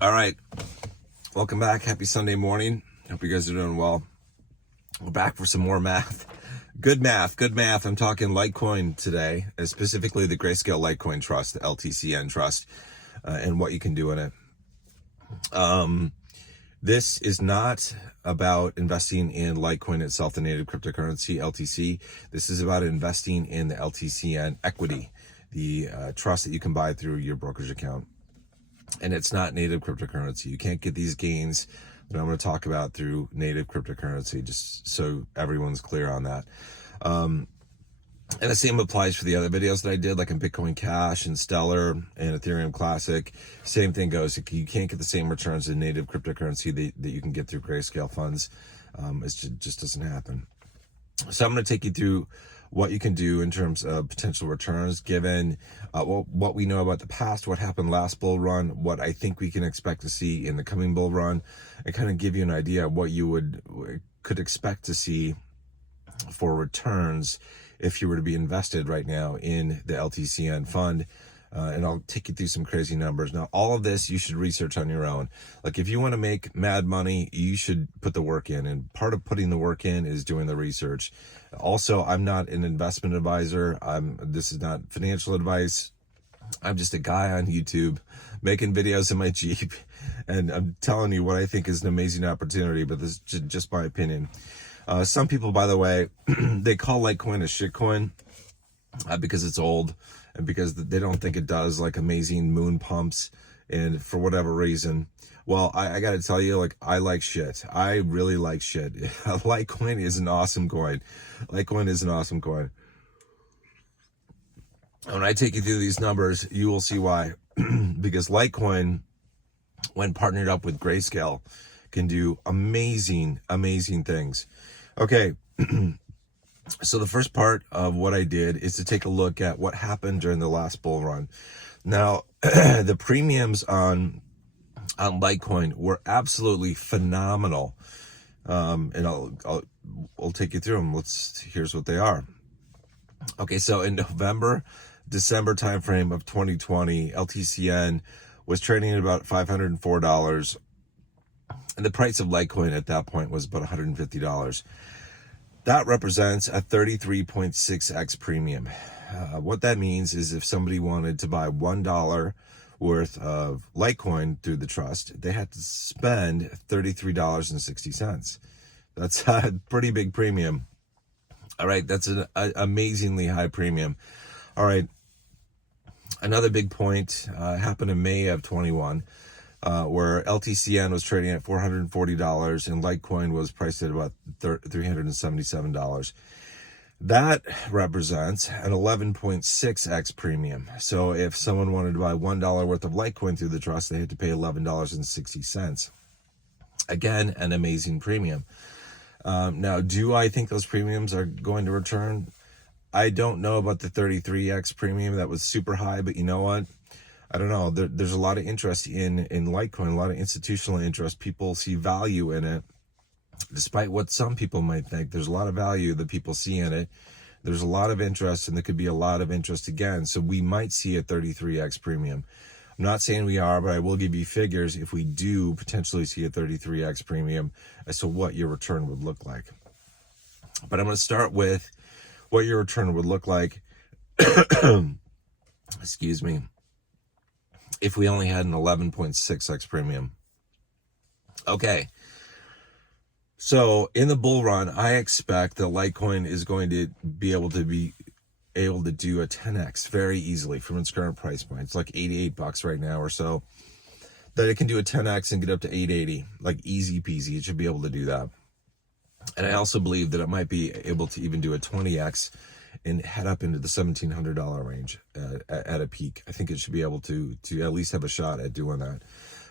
All right, welcome back. Happy Sunday morning. Hope you guys are doing well. We're back for some more math. Good math. I'm talking Litecoin today, specifically the Grayscale Litecoin Trust, the LTCN Trust, and what you can do in it. This is not about investing in Litecoin itself, the native cryptocurrency, LTC. This is about investing in the LTCN equity, the trust that you can buy through your brokerage account. And it's not native cryptocurrency. You can't get these gains that I'm going to talk about through native cryptocurrency, just so everyone's clear on that. And the same applies for the other videos that I did, like in Bitcoin Cash and Stellar and Ethereum Classic. Same thing goes. You can't get the same returns in native cryptocurrency that you can get through Grayscale funds. It just doesn't happen. So I'm going to take you through what you can do in terms of potential returns, given what we know about the past, what happened last bull run, what I think we can expect to see in the coming bull run, and kind of give you an idea of what you could expect to see for returns if you were to be invested right now in the LTCN fund. And I'll take you through some crazy numbers. Now, all of this you should research on your own. Like, if you want to make mad money, you should put the work in. And part of putting the work in is doing the research. Also, I'm not an investment advisor. This is not financial advice. I'm just a guy on YouTube making videos in my Jeep. And I'm telling you what I think is an amazing opportunity, but this is just my opinion. Some people, by the way, they call Litecoin a shitcoin because it's old, and because they don't think it does like amazing moon pumps, and for whatever reason. Well, I got to tell you, like, I like shit. I really like shit. Litecoin is an awesome coin. Litecoin is an awesome coin. When I take you through these numbers, you will see why. Because Litecoin, when partnered up with Grayscale, can do amazing things. Okay. So the first part of what I did is to take a look at what happened during the last bull run. Now, the premiums on Litecoin were absolutely phenomenal. And I'll take you through them. Here's what they are. Okay, so in December timeframe of 2020, LTCN was trading at about $504, and the price of Litecoin at that point was about $150. That represents a 33.6x premium. What that means is if somebody wanted to buy $1 worth of Litecoin through the trust, they had to spend $33.60. That's a pretty big premium. All right, that's an amazingly high premium. All right, another big point happened in May of 21. Where LTCN was trading at $440 and Litecoin was priced at about $377. That represents an 11.6x premium. So if someone wanted to buy $1 worth of Litecoin through the trust, they had to pay $11.60. Again, an amazing premium. Now, do I think those premiums are going to return? I don't know about the 33x premium. That was super high, but you know what? I don't know. There's a lot of interest in Litecoin, a lot of institutional interest. People see value in it, despite what some people might think. There's a lot of value that people see in it. There's a lot of interest, and there could be a lot of interest again. So we might see a 33x premium. I'm not saying we are, but I will give you figures if we do potentially see a 33x premium as to what your return would look like. But I'm going to start with what your return would look like. Excuse me. If we only had an 11.6x premium. Okay. So in the bull run, I expect that Litecoin is going to be able to do a 10x very easily from its current price point. It's like $88 right now or so. That it can do a 10x and get up to $880, like easy peasy. It should be able to do that. And I also believe that it might be able to even do a 20x and head up into the $1,700 range at a peak. I think it should be able to at least have a shot at doing that.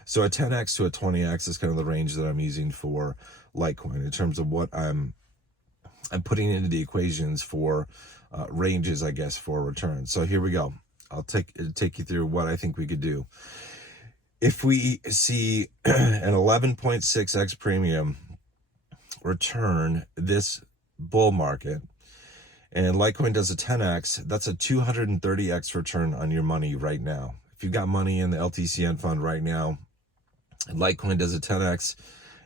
So a 10x to a 20x is kind of the range that I'm using for Litecoin in terms of what I'm putting into the equations for ranges, I guess, for returns. So here we go. I'll take you through what I think we could do. If we see an 11.6x premium return this bull market, and Litecoin does a 10x, that's a 230x return on your money right now. If you've got money in the LTCN fund right now, and Litecoin does a 10x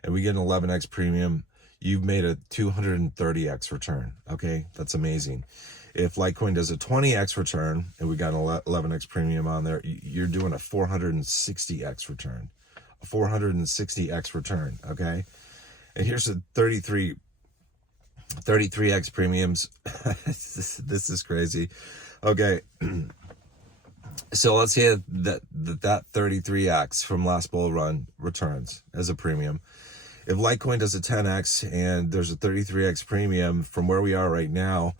and we get an 11x premium, you've made a 230x return. Okay, that's amazing. If Litecoin does a 20x return and we got an 11x premium on there, you're doing a 460x return. A 460x return, okay? And here's the 33x premiums. This is crazy. Okay. So let's say that 33x from last bull run returns as a premium. If Litecoin does a 10x and there's a 33x premium from where we are right now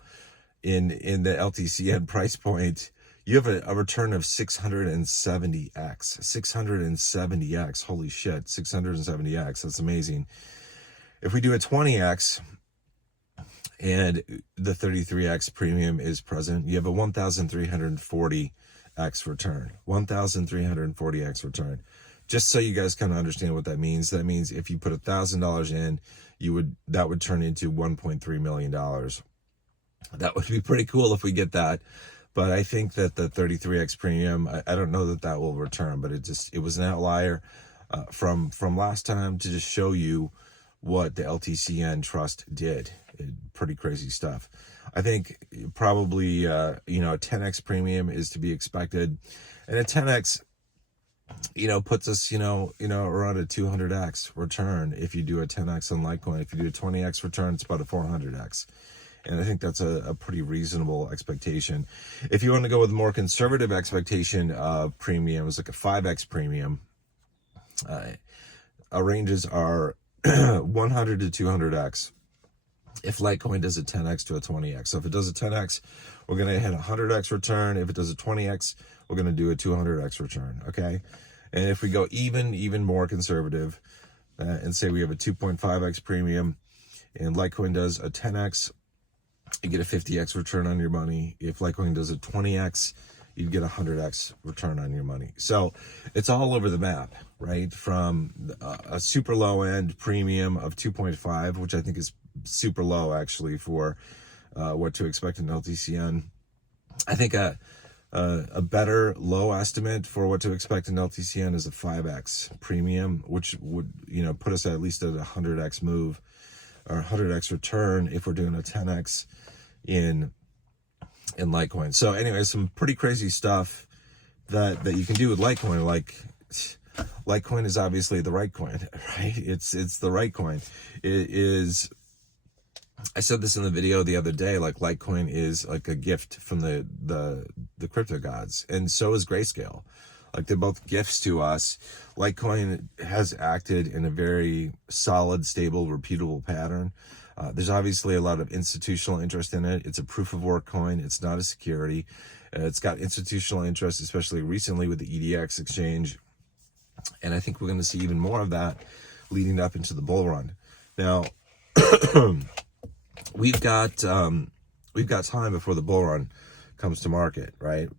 in the LTCN price point, you have a return of 670x. 670x. Holy shit, 670x. That's amazing. If we do a 20x and the 33x premium is present, you have a 1,340x return. 1,340x return. Just so you guys kind of understand what that means. That means if you put $1,000 in, that would turn into $1.3 million. That would be pretty cool if we get that. But I think that the 33x premium, I don't know that will return, but it was an outlier from last time to just show you what the LTCN trust did. Pretty crazy stuff. I think probably a 10x premium is to be expected, and a 10x puts us around a 200x return. If you do a 10x on Litecoin, if you do a 20x return, it's about a 400x. And I think that's a pretty reasonable expectation. If you want to go with a more conservative expectation of premiums, like a 5x premium, our ranges are 100 to 200x. If Litecoin does a 10x to a 20x. So if it does a 10x, we're going to hit a 100x return. If it does a 20x, we're going to do a 200x return. Okay. And if we go even more conservative and say we have a 2.5x premium and Litecoin does a 10x, you get a 50x return on your money. If Litecoin does a 20x, you get a 100x return on your money. So it's all over the map, right? From a super low end premium of 2.5, which I think is super low actually for what to expect in LTCN. I think a better low estimate for what to expect in LTCN is a 5x premium, which would put us at least at a 100x move or 100x return if we're doing a 10x in Litecoin. So anyway, some pretty crazy stuff that you can do with Litecoin. Like Litecoin is obviously the right coin, right? It's the right coin. It is. I said this in the video the other day, like Litecoin is like a gift from the crypto gods, and so is Grayscale. Like they're both gifts to us. Litecoin has acted in a very solid, stable, repeatable pattern. There's obviously a lot of institutional interest in it. It's a proof of work coin. It's not a security. It's got institutional interest, especially recently with the EDX exchange. And I think we're going to see even more of that leading up into the bull run. Now, we've got time before the bull run comes to market, right?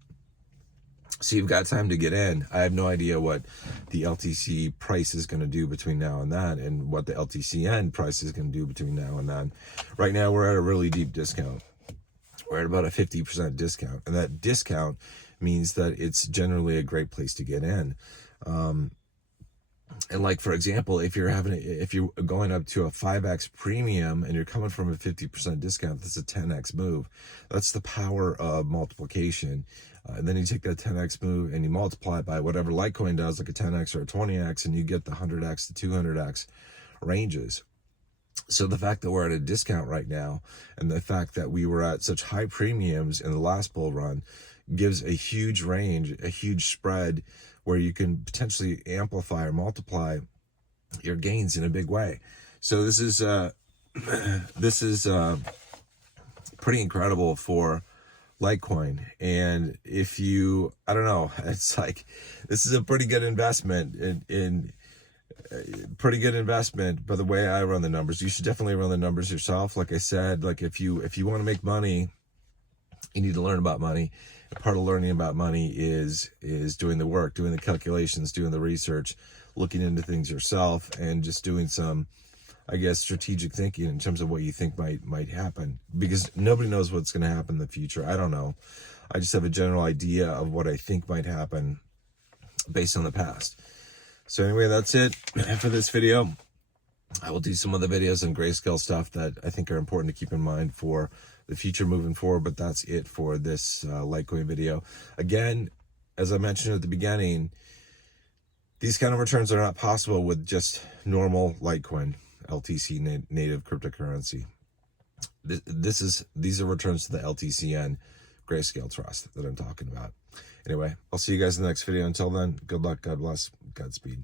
So you've got time to get in. I have no idea what the LTC price is going to do between now and then, and what the LTCN price is going to do between now and then. Right now, we're at a really deep discount. We're at about a 50% discount, and that discount means that it's generally a great place to get in. And like, for example, if you're going up to a 5x premium and you're coming from a 50% discount, that's a 10x move. That's the power of multiplication. And then you take that 10x move and you multiply it by whatever Litecoin does, like a 10x or a 20x, and you get the 100x to 200x ranges. So the fact that we're at a discount right now, and the fact that we were at such high premiums in the last bull run, gives a huge range, a huge spread, where you can potentially amplify or multiply your gains in a big way. So this is pretty incredible for Litecoin. And if you, I don't know, it's like, this is a pretty good investment pretty good investment. By the way I run the numbers, you should definitely run the numbers yourself. Like I said, like if you want to make money, you need to learn about money. Part of learning about money is doing the work, doing the calculations, doing the research, looking into things yourself, and just doing some, I guess, strategic thinking in terms of what you think might happen, because nobody knows what's going to happen in the future. I don't know. I just have a general idea of what I think might happen based on the past. So anyway, that's it for this video. I will do some other videos on Grayscale stuff that I think are important to keep in mind for the future moving forward, but that's it for this Litecoin video. Again, as I mentioned at the beginning, these kind of returns are not possible with just normal Litecoin LTC native cryptocurrency. These are returns to the LTCN Grayscale Trust that I'm talking about. Anyway, I'll see you guys in the next video. Until then, good luck, God bless, Godspeed.